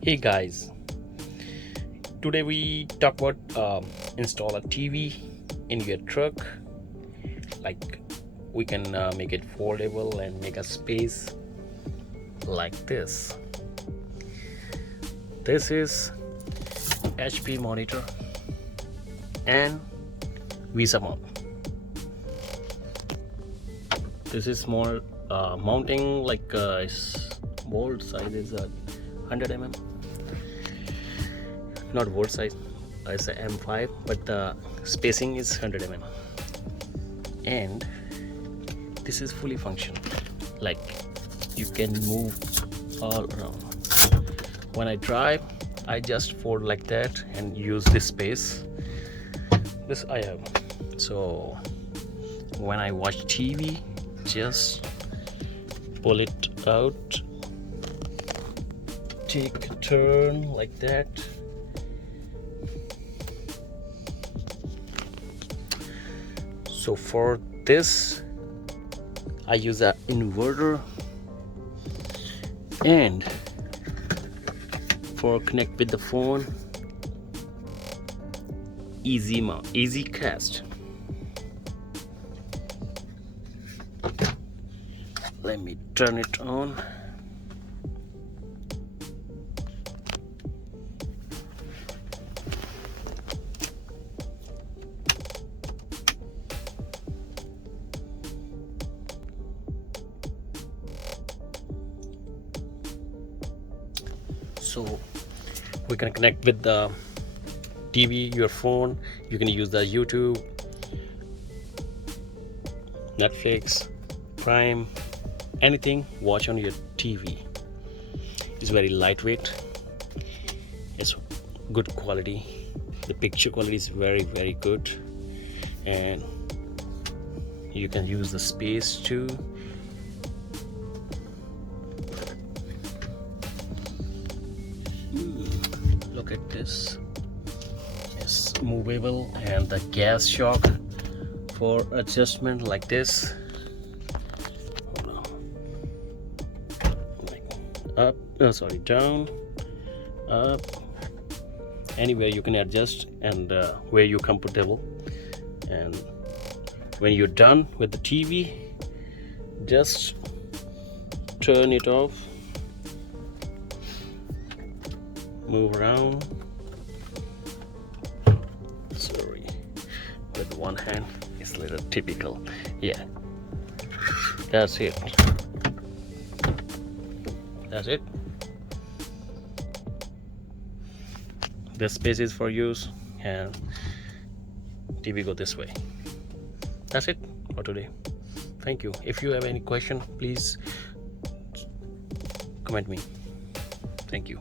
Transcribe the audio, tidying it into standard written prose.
Hey guys, today we talk about install a TV in your truck. Like we can make it foldable and make a space like this. This is HP monitor and VESA Mount. This is small mounting, like bolt size is 100 mm. Not volt size, it's a M5, but the spacing is 100 mm, and this is fully functional. Like you can move all around. When I drive, I just fold like that and use this space. This I have. So when I watch TV, just pull it out, take a turn like that. So for this I use an inverter, and for connect with the phone, easy mount, easy cast. Let me turn it on. So we can connect with the TV, your phone. You can use the YouTube, Netflix, Prime, anything, watch on your TV. It's very lightweight, it's good quality, the picture quality is very good, and you can use the space too. Look at this. It's movable, and the gas shock for adjustment like this. Like up, down, up, anywhere you can adjust, and where you're comfortable. And when you're done with the TV, just turn it off, move around. Sorry, with one hand it's a little typical. Yeah, that's it. The space is for use, and TV go this way. That's it for today. Thank you. If you have any question, please comment me. Thank you.